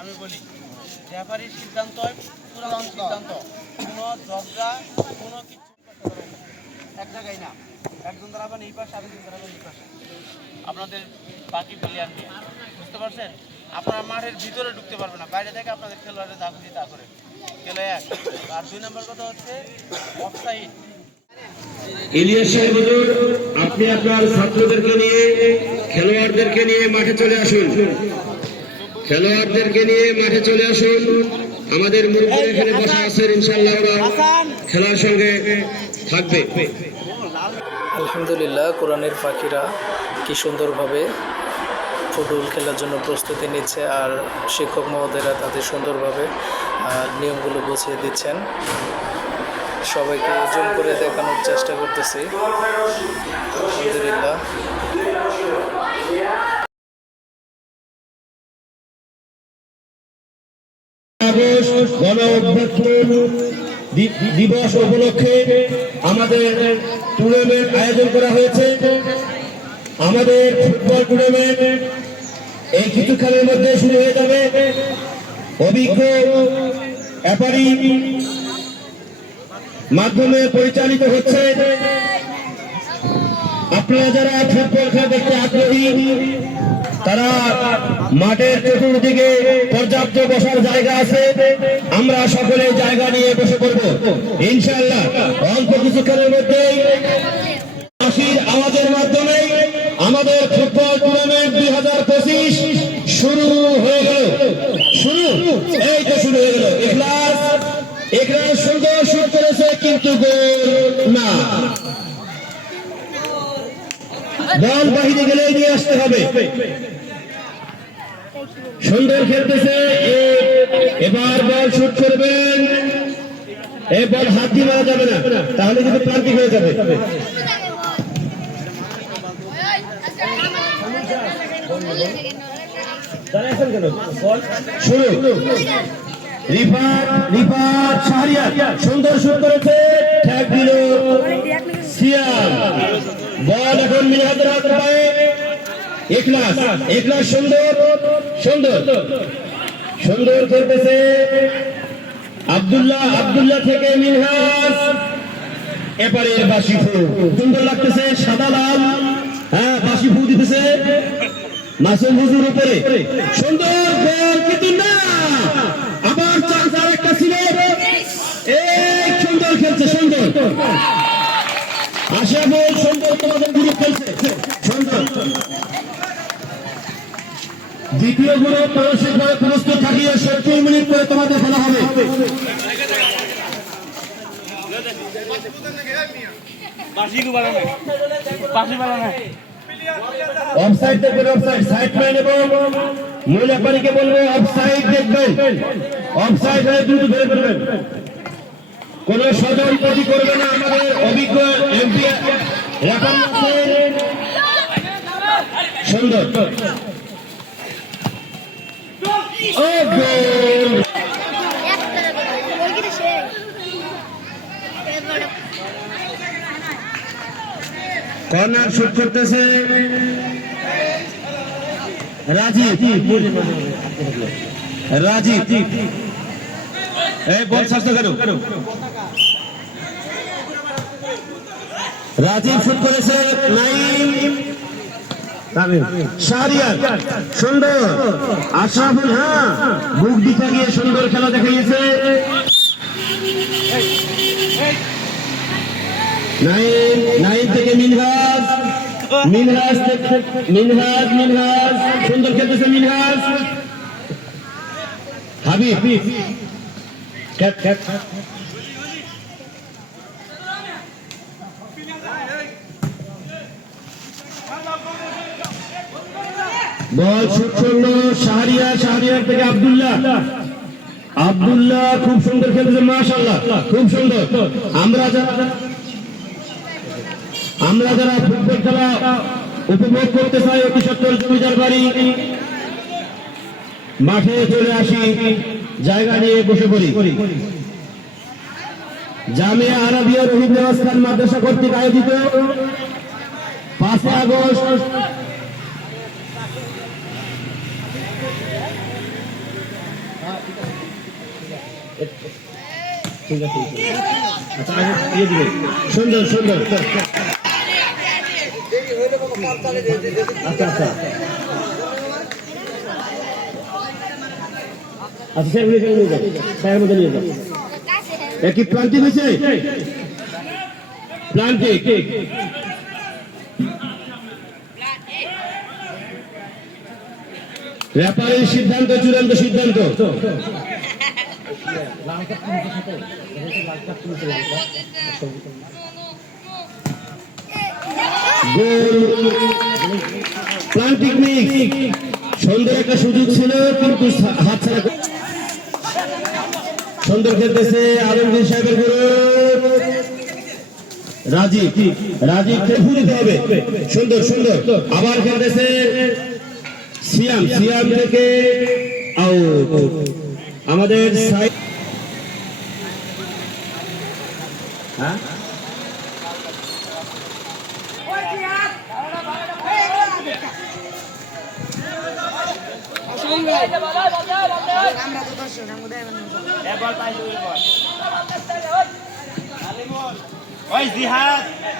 আমি বলি রেফারির সিদ্ধান্ত চূড়ান্ত সিদ্ধান্ত, কোনো ঝগড়া কোনো কিছু এক জায়গায় না, একজন দাঁড়াবেন এই পাশে আরেকজন দাঁড়াবেন এই পাশে, আপনাদের বাকি প্লেয়ার নিয়ে, বুঝতে পারছেন? আপনারা মাঠের ভিতরে ঢুকতে পারবেন না, বাইরে থেকে আপনাদের খেলোয়াড়ের যা খুশি তা করে খেলে এক। আর 2 নম্বর কথা হচ্ছে অফসাইড। ইলিয়াস সাহেব হুজুর, আপনি আপনার ছাত্রদেরকে নিয়ে খেলোয়াড়দেরকে নিয়ে মাঠে চলে আসুন, খেলোয়াড়দেরকে নিয়ে মাঠে চলে আসুন। আমাদের মুরব্বীরা এখানে বসা আছেন, ইনশাআল্লাহ ওরা খেলার সঙ্গে থাকবে। আলহামদুলিল্লাহ, কোরআনের পাখিরা কি সুন্দরভাবে ফুটবল খেলার জন্য প্রস্তুতি নিচ্ছে, আর শিক্ষক মহোদয়রা তাদের সুন্দরভাবে নিয়মগুলো বুঝিয়ে দিচ্ছেন। সবাইকে জুম করে দেখানোর চেষ্টা করতেছি। আলহামদুলিল্লাহ। গণ অভ্যুত্থান দিবস উপলক্ষে আমাদের টুর্নামেন্ট আয়োজন করা হয়েছে। আমাদের ফুটবল টুর্নামেন্ট এই কিছুক্ষণের মধ্যে শুরু হয়ে যাবে। অভিজ্ঞ রেফারি মাধ্যমে পরিচালিত হচ্ছে। আপনারা যারা ফুটবল খেলা দেখতে আগ্রহী তারা মাঠের চতুর্দিকে পর্যাপ্ত বসার জায়গা আছে, আমরা সকলে জায়গা নিয়ে বসে পড়ব ইনশাআল্লাহ। অল্প কিছুক্ষণের মধ্যেই আওয়াজের মাধ্যমে আমাদের ফুটবল টুর্নামেন্ট 2025 শুরু হয়ে গেল। এই তো শুরু হয়ে গেল। ইখলাস সুন্দর শুট করেছে কিন্তু গোল না। বল বাহিরে গেলে নিয়ে আসতে হবে। সুন্দর খেলতেছে, এবার বল শুট করবেন। এই বল হাত দিয়ে মারা যাবে না, তাহলে কিন্তু প্রান্তিক হয়ে যাবে। শুরু। রিফাত শাহরিয়ার সুন্দর শুট করেছে, ঠ্যাক দিল সিয়াম। বল এখন মিনহাজের হাতে পায়ে। ইখলাস সুন্দর খেলতেছে। আব্দুল্লাহ থেকে মিনহাজ, এবারে বাসি ফু সুন্দর লাগতেছে, সাদা লাল। হ্যাঁ, বাসি ফু দিতেছে মাসুম হুজুর উপরে। সুন্দর বল কিন্তু না, আবার চান্স আরেকটা ছিল। এই সুন্দর খেলছে, সুন্দর আশা বল সুন্দর, তোমাদের গ্রুপ খেলছে সুন্দর। দ্বিতীয় গ্রুপ মানসিকভাবে প্রস্তুত থাকিয়ে 70 মিনিট পরে তোমাদের খেলা হবে। অফসাইড দেখবেন, অফসাইড সাইডম্যান এবং মূল রেফারিকে বলবো অফসাইড দেখবেন। অফসাইড হয়ে দ্রুত ধরে ফেলবেন, কোন ষড়যন্ত্র করবে না। আমাদের অভিজ্ঞ এমপি রেফারি আছেন। সুন্দর ও গোল। কর্নার শুট করতেছে রাজীব। এই বল স্বাস্থ্য কেন? রাজীব শুট করেছে, নাইম শাহরিয়ার সুন্দর। আশরাফুল, হ্যাঁ, বুক দিতে গিয়ে সুন্দর খেলা দেখিয়েছে। নাইম থেকে মিনহাজ সুন্দর খেলতেছে মিনহাজ। হাবিব বল শুট করলো শাহরিয়ার থেকে আব্দুল্লাহ খুব সুন্দর খেলতেছে, মাশাআল্লাহ খুব সুন্দর। আমরা যারা ফুটবল খেলা উপভোগ করতে চাই অতি সত্তর জমিদার বাড়ি মাঠে চলে আসি, জায়গা নিয়ে বসে পড়ি। জামিয়া আরাবিয়া রহিম খান মাদ্রাসা কর্তৃক আয়োজিত 5 আগস্ট ঠিক আছে আচ্ছা আগে দিয়ে দিবেন সুন্দর সুন্দর আচ্ছা আচ্ছা আচ্ছা স্যার নিয়ে যান স্যারের মধ্যে নিয়ে যান কি প্লান্টিং হয়েছে প্লান্টিং রেফারির সিদ্ধান্ত চূড়ান্ত সিদ্ধান্ত প্লান্টিং মিক্স সুন্দর একটা সুযোগ ছিল কিন্তু হাত ছাড়া সুন্দর খেলতেছে আলমগীর সাহেবের গুরু রাজীব রাজীব খেলতে দিতে হবে সুন্দর সুন্দর আবার খেলতেছে সিয়াম সিয়াম থেকে আউট আমাদের হ্যাঁ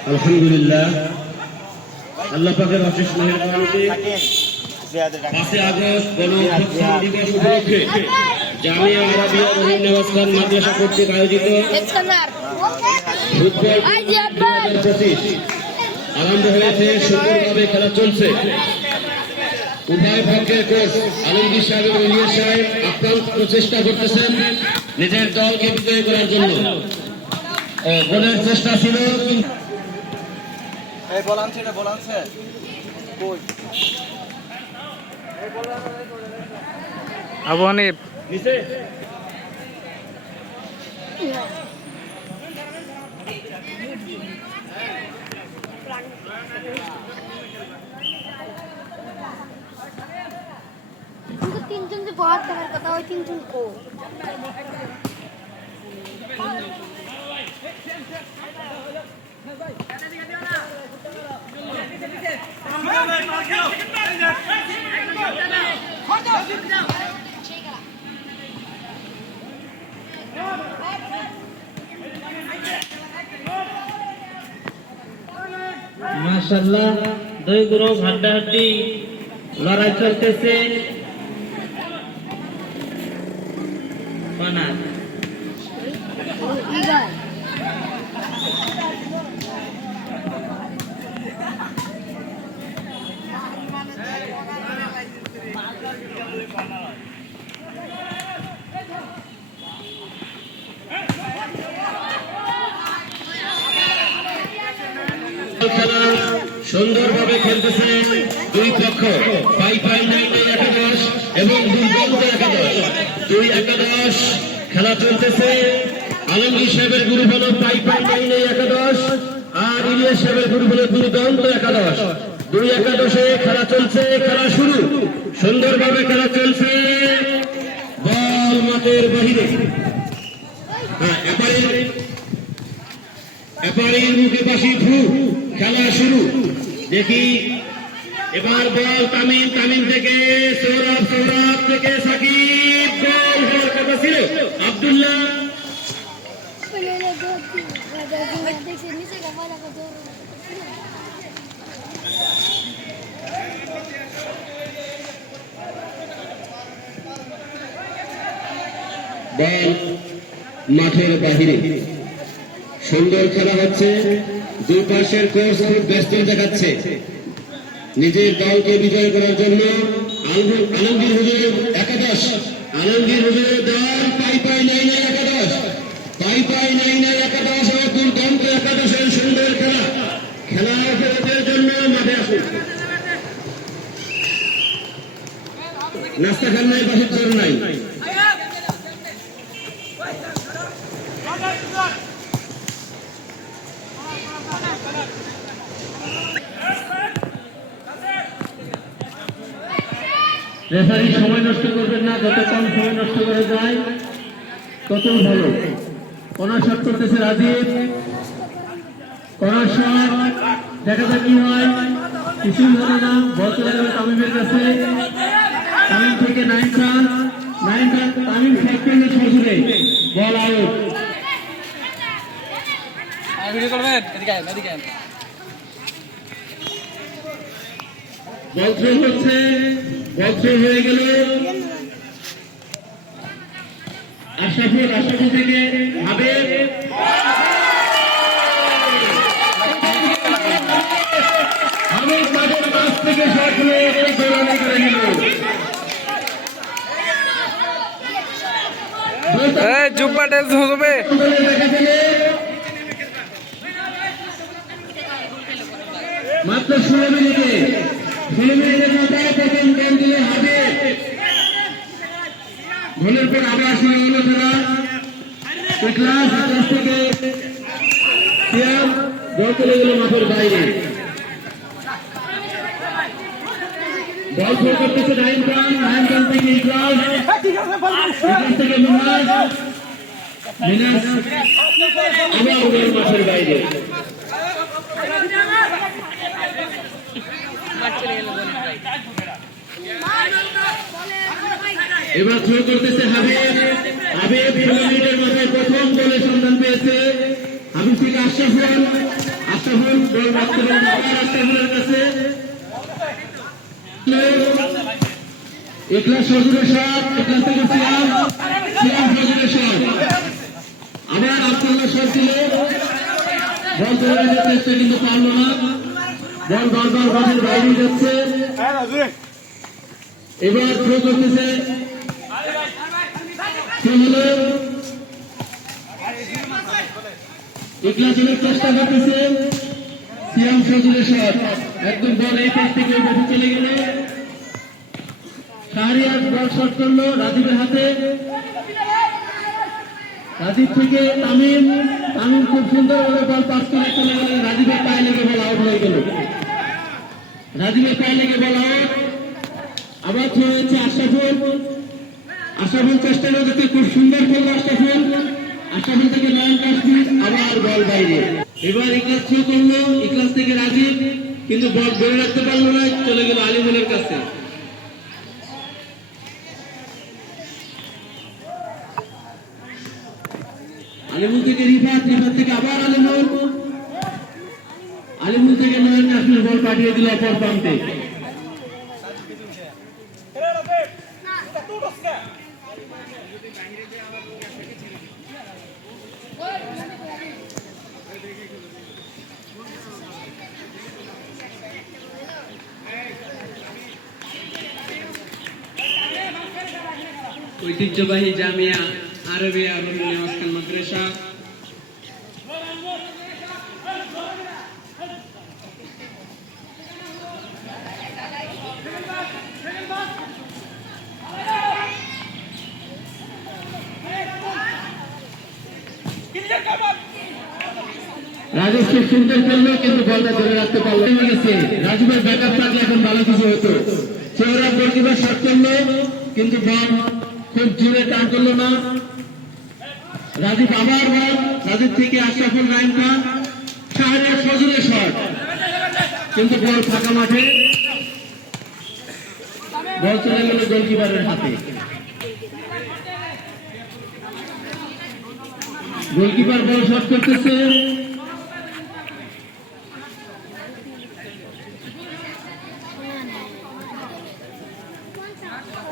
আলহামদুলিল্লাহ আল্লাহ পাকের অশেষ মেহেরবানিতে 5 আগস্ট গণঅভ্যুত্থান দিবস উপলক্ষে জামিয়া আরাবিয়া রহিম নেওয়াজ খান মাদ্রাসা কর্তৃক আয়োজিত ফুটবল 2025 আরম্ভ হয়েছে সুন্দরভাবে খেলা চলছে উভয় পক্ষের কোচ আলমগীর সাহেব এবং ইলিয়াস সাহেব আপ্রাণ প্রচেষ্টা করতেছেন নিজের দলকে বিজয়ী করার জন্য গোলের চেষ্টা ছিল আবু হানিফ তিনজন যে বহার থাকার কথা ওই তিনজন কো মাশাআল্লাহ দুই গ্রুপ হাড্ডাহাড্ডি লড়াই চলতেছে পানা সুন্দরভাবে খেলতেছে দুই পক্ষ 5-5-9 এবং দুর্দান্ত একাদশ 2-11 খেলা চলতেছে আলমগীর সাহেবের গ্রুপ হলো 5-5-9 একাদশ আর ইলিয়াস সাহেবের গ্রুপ হলো দুর্দান্ত একাদশ 2-11 খেলা চলছে খেলা শুরু সুন্দরভাবে খেলা চলছে বল মাঠের বাহিরে হ্যাঁ এপারের মুখে বাসি ফু খেলা শুরু দেখি এবার বল তামিম তামিম থেকে সৌরভ সৌরভ থেকে সাকিব গোল হওয়ার কথা ছিল আব্দুল্লাহ বল মাঠের বাহিরে সুন্দর খেলা হচ্ছে দুই পাশের কোচ খুব ব্যস্ত দেখাচ্ছে নিজের দলকে বিজয় করার জন্য আলমগীর হুজুরের একাদশ আলমগীর হুজুরের দল 5-5-9 একাদশ 5-5-9 একাদশ ও দুর্দান্ত একাদশের সুন্দর খেলা খেলা উপভোগের জন্য মাঠে আসুন নাস্তা খান নাই বাসির জোর নাই রেফারি সময় নষ্ট করবেন না যত কম সময় নষ্ট করা যায় তত ভালো কর্নার শট করতেছে রাজীব কর্নার শট দেখা যাক কি হয় কিছুই হলো না, বল চলে গেল তামিমের কাছে। তামিম থেকে নাইম খান তামিম শট করলেন সজুরে, বল আউট। বল থ্রো হচ্ছে, বল থ্রো হয়ে গেল। আশরাফুল থেকে হাবিব, হাবিব মাঠের মাঝ থেকে শট হয়ে একটা গোল করে নিল। মাত্র 16 মিনিটের মাথায় প্রথম গোল দিলে হাবিব। গোলের পর আবার শুরু হলো খেলা। ইখলাস থেকে সিয়াম, বল চলে গেল মাঠের বাইরে। বল থ্রো করতেছে নাইম খান থেকে ইখলাস থেকে মিনাজ আবার গোল মাঠের বাইরে। এবার থ্রো করতেছে হাবিব 16 মিনিটের মাথায় প্রথম গোলের সন্ধান পেয়েছে। হাবিব থেকে আশরাফুল গোল মারতে পারেন আবার আশরাফুলের কাছে। ইখলাস সজুরের শট, ইখলাস থেকে সিয়াম সজুরের শট, আবার আব্দুল্লাহ শট ছিল, বল ধরে রাখার চেষ্টা কিন্তু পারল না। বল বারবার বাড়ির বাইরে যাচ্ছে। এবার থ্রো করতেছে ইখলাসের চেষ্টা করতেছে সিয়াম সজুরের শট, একদম বল এই পাশ থেকে ওই পাশে চলে গেল। শাহরিয়ার বল শট করলো রাজীবের হাতে। রাজীব থেকে তামিম খুব সুন্দর ভাবে বল পাস করে চলে গেলেন। রাজীবের পায়ে লেগে বল আউট হয়ে গেল। রাজীবের পায়ে লেগে বল আউট। আবার থ্রো হয়েছে আশরাফুল চেষ্টা করতে খুব সুন্দর খেলল আশরাফুল থেকে নয়ন কাশ্মীর, আবার বল বাইরে। এবার ইখলাস থ্রো করলো, ইখলাস থেকে রাজীব, কিন্তু বল ধরে রাখতে পারলো না, চলে গেল আলিমুলের কাছে। আলিমুল থেকে রিফাত থেকে আবার আলিমুল থেকে নয়ন কাশ্মীর, বল পাঠিয়ে দিল অপর প্রান্তে। ঐতিহ্যবাহী জামিয়া আরবিয়া রুহুল মাসকান মাদ্রাসা রাজেশ খুব সুন্দর খেললো, কিন্তু বলটা ধরে রাখতে পারলো না। রাজীবের ব্যাকআপ থাকলে এখন ভালো কিছু হতো। চেহারা গোলকিপার শট করলো, কিন্তু বল খুব জোরে টান করলো না। রাজীব আবার বল, রাজীব থেকে আশরাফুল নাইম খান, শাহরিয়ার সজুরের শট, কিন্তু বল ফাঁকা মাঠে, বল চলে গেল গোলকিপারের হাতে। গোলকিপার বল শট করতেছে,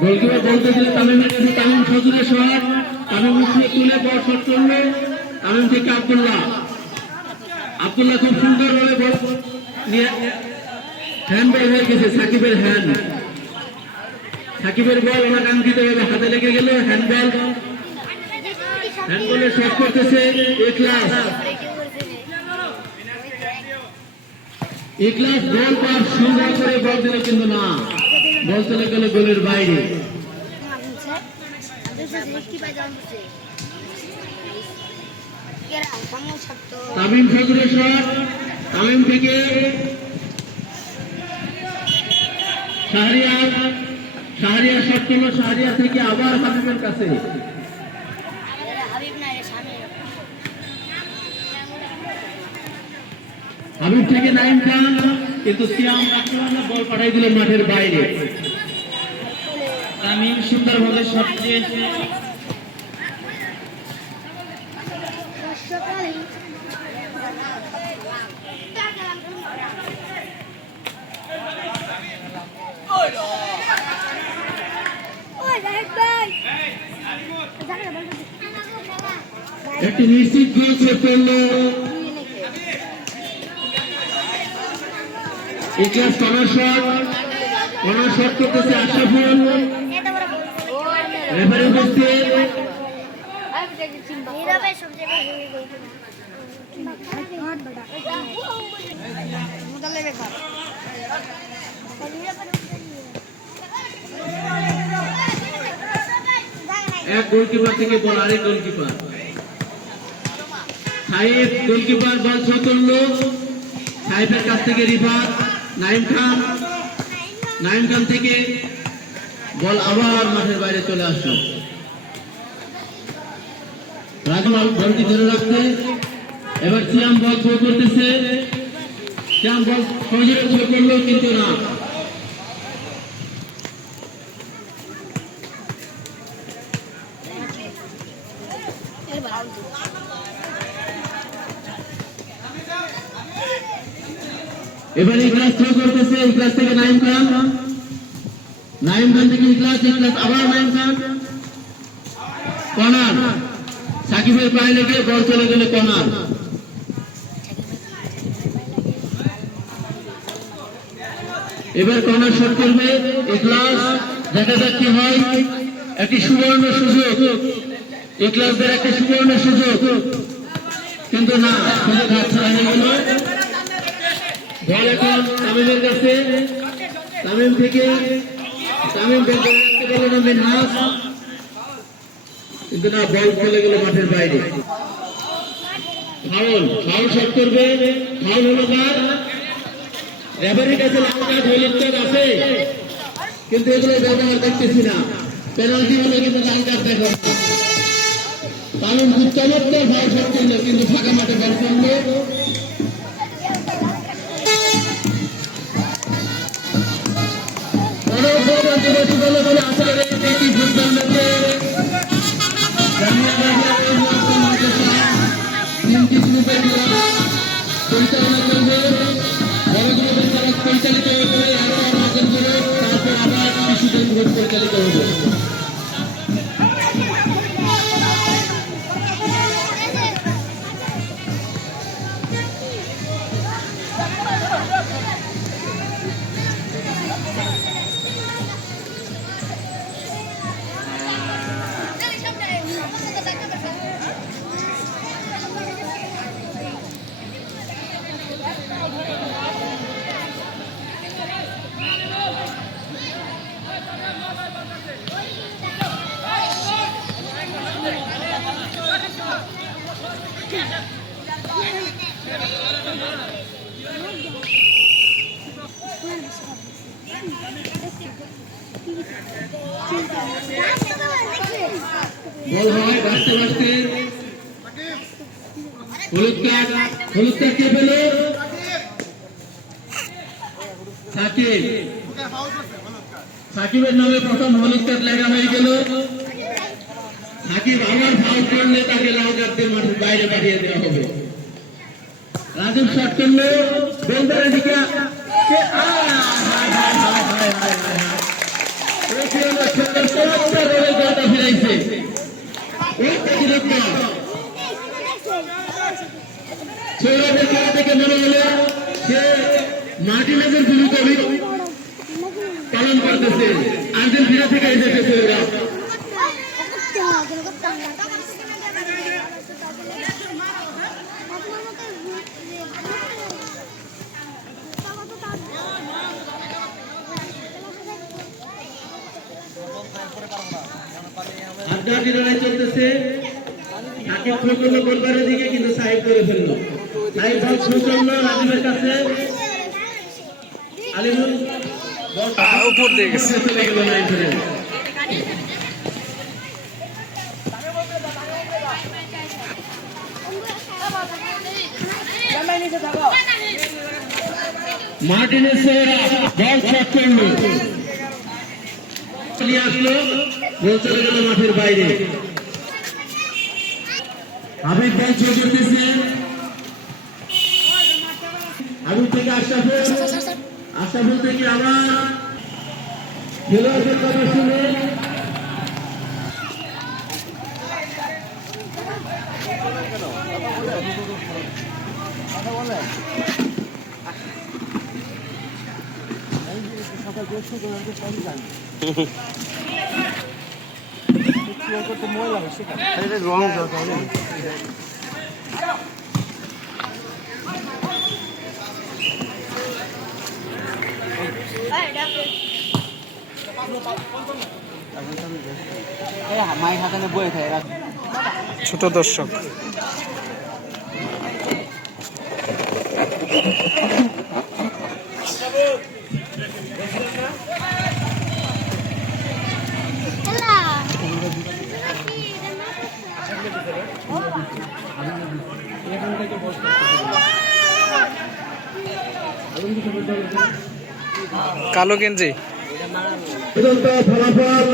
গোলকিপার বলতেছে তামিমের কাছে, তামিম সজুরের শট, তামিম উঠিয়ে তুলে বল শট করলো। তামিম থেকে আব্দুল্লাহ খুব সুন্দর ভাবে বল নিয়ে হ্যান্ড বল হয়ে গেছে। সাকিবের বল অনাকাঙ্ক্ষিত ভাবে হাতে লেগে গেল। হ্যান্ডবলে শট করতেছে ইখলাস গোল পাস সুন্দর করে বল দিল, কিন্তু না, বল চলে গেল গোলের বাইরে। তামিম সজুরের শট, তামিম থেকে শাহরিয়ার শট করলো, শাহরিয়ার থেকে আবার হাবিবের কাছে। হাবিব থেকে নাইম খান, কিন্তু সিয়াম রাখতে বল পাঠাই দিল মাঠের বাইরে। তামিম সুন্দরভাবে শট দিয়েছে। একটি নিশ্চিত গোল করে ফেলল ইকলাস। কর্নার শট করতেছে আশরাফুল। রেফারি উপস্থিত। এক গোলকিপার থেকে বল আরেক গোলকিপার। সাহেব গোলকিপার বল থ্রো করলো। সাহেবের কাছ থেকে রিভার নাইম খান থেকে বল আবার মাঠের বাইরে চলে আসলো। রাজমাল বলটি ধরে রাখতে। এবার সিয়াম বল থ্রো করতেছে। সিয়াম বল সহজে থ্রো করলো কিন্তু না। এবার ইকলাস থ্রো করতেছে। ইকলাস থেকে নাইম খান থেকে ইকলাস আবার নাইম খান। কর্নার সাকিবের পায়ে লেগে বল চলে গেলে কর্নার। এবার কর্নার শট করবে ইকলাস। দেখা যাক কি হয়। একটি সুবর্ণ সুযোগ, ইকলাসদের একটি সুবর্ণ সুযোগ, কিন্তু না, সুযোগ হাতছাড়া হয়ে গেল। বল এখন তামিমের কাছে। তামিম থেকে রাখতে পারল না মিনহাজ, কিন্তু না, বল চলে গেল মাঠের বাইরে। ফাউল শট করবে। ফাউল হলো কার? রেফারির কাছে লাল কার্ড হলুদ কার্ড আছে, কিন্তু এগুলো ব্যবহার দেখতেছি না। পেনাল্টি হলে কিন্তু লাল কার্ড দেখো না। তামিম খুব চমৎকার ফাউল শট করলো, কিন্তু ফাঁকা মাঠে বল করলো। পরিচালনা করবে পরিচালিত হবে, তারপর আবার শিশুদের গ্রুপ পরিচালিত হবে। বল হয় বাঁচতে বাঁচতে হলুদ কার্ড কে পেল? সাকিবের নামে প্রথম হলুদ কার্ড লেখা হয়ে গেল। সাকিব আবার ফাউল করলে তাকে লাল কার্ড দিয়ে মাঠের বাইরে পাঠিয়ে দেওয়া হবে। রাজীব শট করলো বেলদারের দিকে। ফিরাইছে সৌরভের খেলা থেকে মনে হলো সে মার্টিনেজের ভূমিকা পালন করতেছে। আর্জেন্টিনা থেকে এসেছে সৌরভ। আড্ডাটি লড়াই চলতেছে। সাকিব থ্রো করলো গোলবারের দিকে, কিন্তু সাহেব করে ফেললো। সাহেব বল থ্রো করলো রাজীবের কাছে। আলিমুল বল উপর দিয়ে গেছে, চলে গেল লাইন ধরে। মার্টিনের সেরা বল শট করলো, চলে আসলো, বল চলে গেল মাঠের বাইরে। হাবিব বল ছুঁয়ে করতেছে, হাবিব থেকে আশরাফুল থেকে আবার খেলোয়াড়দের কথা শুনে মাইক হাতে বয়ে থাকে। ছোট দর্শক কালো গেঞ্জি ফলাফল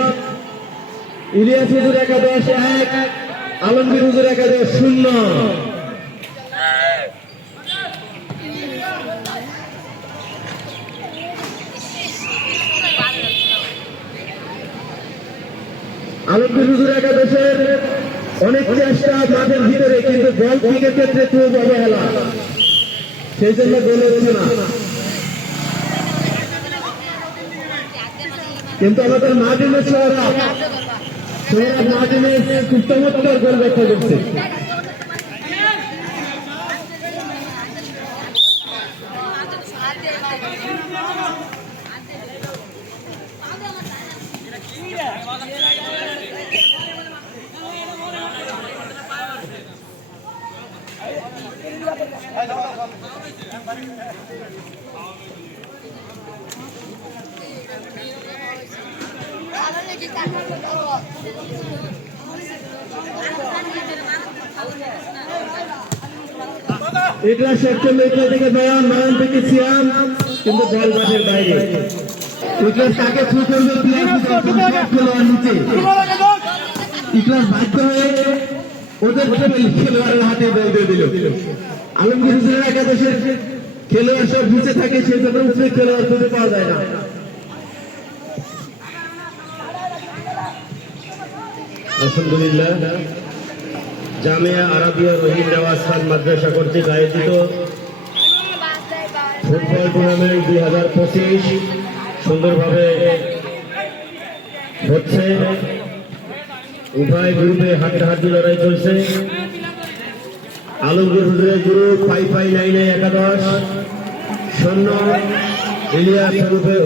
ইলিয়াস হুজুর একাদশ 1, আলমগীর হুজুর একাদশ 0। আলমগীর হুজুর একাদশের অনেক চেষ্টা মাঠের ভিতরে, কিন্তু বল কিকের ক্ষেত্রে খুব অবহেলা, সেই জন্য গোল হচ্ছে না। কিন্তু আমাদের মার্টিনের সোহরাব মার্টিনের খুব চমৎকার গোল রক্ষা করছে। এটা 47 থেকে বয়ান থেকে সিয়াম, কিন্তু বল মাঠের বাইরে। ইকলাস তাকে থ্রু করবে, খেলোয়াড় নিচে। ইকলাস বাধ্য হয়ে ওদের খেলোয়াড়ের হাতে বল দিয়ে দিল। আলমগীর হুজুরের একাদশের খেলোয়াড় সব নিচে থাকে, সেই জন্য উপরে খেলোয়াড় খুঁজে পাওয়া যায় না। আলহামদুলিল্লাহ, জামিয়া আরাবিয়া রহিম নেওয়াজ খান মাদ্রাসা কর্তৃক আয়োজিত ফুটবল টুর্নামেন্ট 2025 সুন্দরভাবে হচ্ছে। উভয় গ্রুপে হাড্ডাহাড্ডি লড়াই চলছে। আলমগীর হুজুরের গ্রুপ 559 একাদশ 0, ইলিয়াস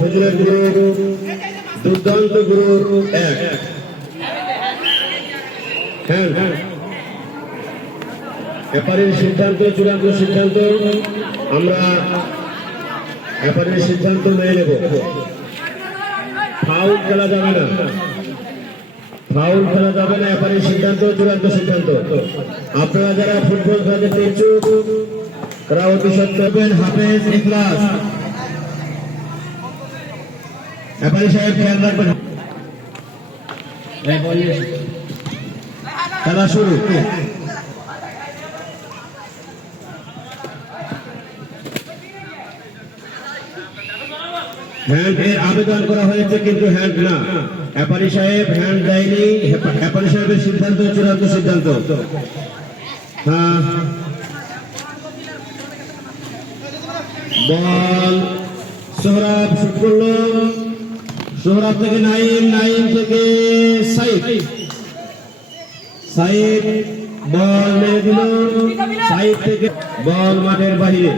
হুজুরের গ্রুপ দুর্দান্ত গ্রুপ 1। এপারের সিদ্ধান্ত, চূড়ান্ত সিদ্ধান্ত, আমরা এপারের সিদ্ধান্ত মেনে নেব। ফাউল খেলা যাবে না, ফাউল খেলা যাবে না, এপারের সিদ্ধান্ত, চূড়ান্ত সিদ্ধান্ত। আপনারা যারা ফুটবল খেলাতে ইচ্ছুক তারা অতি সত্তর হাফেজ ইখলাস এপারে সাহেব খেয়াল রাখবেন। খেলা শুরু। হ্যান্ডের আবেদন করা হয়েছে, কিন্তু হ্যান্ড না। এপারি সাহেব হ্যান্ড দেয়নি। এপারি সাহেবের সিদ্ধান্ত চূড়ান্ত সিদ্ধান্ত। হ্যাঁ, বল সোহরাব শুট করলো। সোহরাব থেকে নাইম, নাইম থেকে সাইদ, সাইদ বল মেরে দিল। সাইদ থেকে বল মাঠের বাহিরে।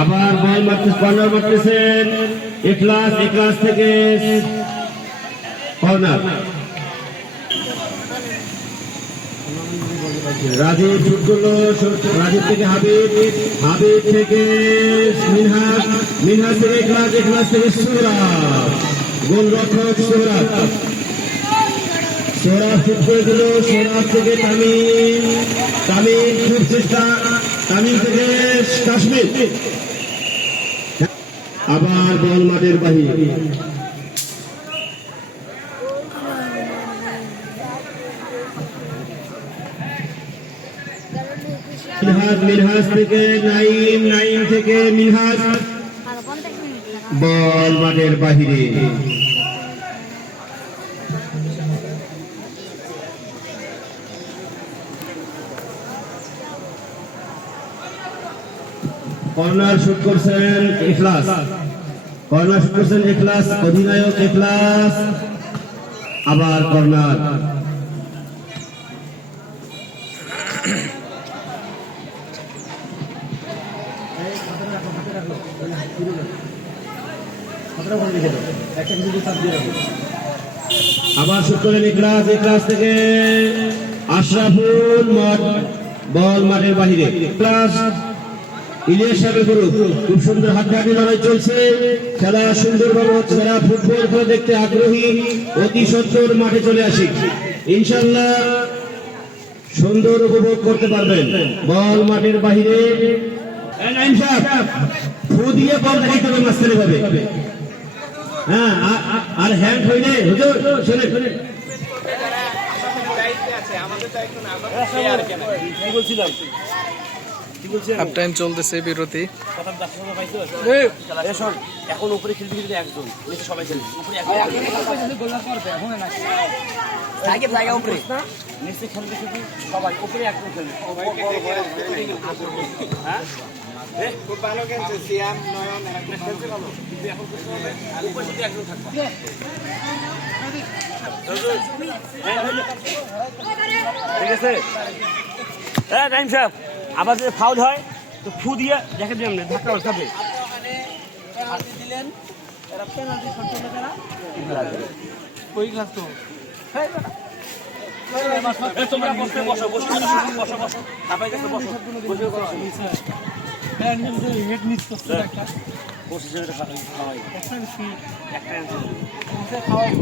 আবার বল কর্নার মারতেছেন ইখলাস, ইখলাস থেকে কর্নার। রাজীব শুট করলো, রাজীব থেকে হাবিব, হাবিব থেকে মিনহাজ, মিনহাজ থেকে ইখলাস, ইখলাস থেকে সোহরাব। গোলরক্ষক সোহরাব, সোহরাব শুট করে দিল, সোহরাব থেকে তামিম, তামিম খুব চেষ্টা, তামিম থেকে কাশ্মীর, আবার বল মাঠের বাহিরে। মিনহাজ, মিনহাজ থেকে নাইম, নাইম থেকে মিনহাজ, আর 50 মিনিট বল মাঠের বাহিরে। কর্নার শুট করছেন ইখলাস, কর্নার শুট করছেন ইখলাস, অধিনায়ক ইখলাস, আবার কর্নার। আবার শুট করেন ইখলাস, ইখলাস থেকে আশরাফুল মাঠ, বল মাঠের বাহিরে। ইখলাস ইলিয়াস সাহেবের গ্রুপ, খুব সুন্দর হাড্ডাহাড্ডি লড়াই চলছে, খেলা সুন্দরভাবে হচ্ছে। যারা ফুটবল খেলা দেখতে আগ্রহী অতি সত্বর মাঠে চলে আসি, ইনশাল্লাহ সুন্দর উপভোগ করতে পারবেন। বল মাঠের বাহিরে, নাইম সাহেব ফু দিয়ে বল দেখাইতে হবে মাঝখানে ভাবে, হ্যাঁ, আর হ্যান্ড হইলে হুজুর শোনেন কি বলছিলাম, হাফ টাইম চলতেছে, বিরতি। এখন উপরে খেলতে খেলতে একজন, নিচে সবাই খেলবে। উপরে আগে জায়গা উপরে, নিচে খেলতে খেলতে সবাই উপরে একজন খেলবে। হ্যাঁ খুব ভালো খেলছে সিয়াম, নয়ন খেলছে ভালো, কিন্তু এখন উপরে শুধু একজন থাকবে। ঠিক আছে, হ্যাঁ টাইম সাহেব, আবার যদি ফাউল হয় তো ফু দিয়ে দেখে দিলাম না, ধাক্কা খাবে। দিলেন এরা পেনাল্টি শট করলে তারা ওই ক্লাস তো তোমরা বসে বসো বসো বসো বসো আপনি কাছে বসো বসে বসো হ্যাঁ নিজে হেড মিস করতে একটা বসে সেটা খাওয়াই একটা খাওয়াই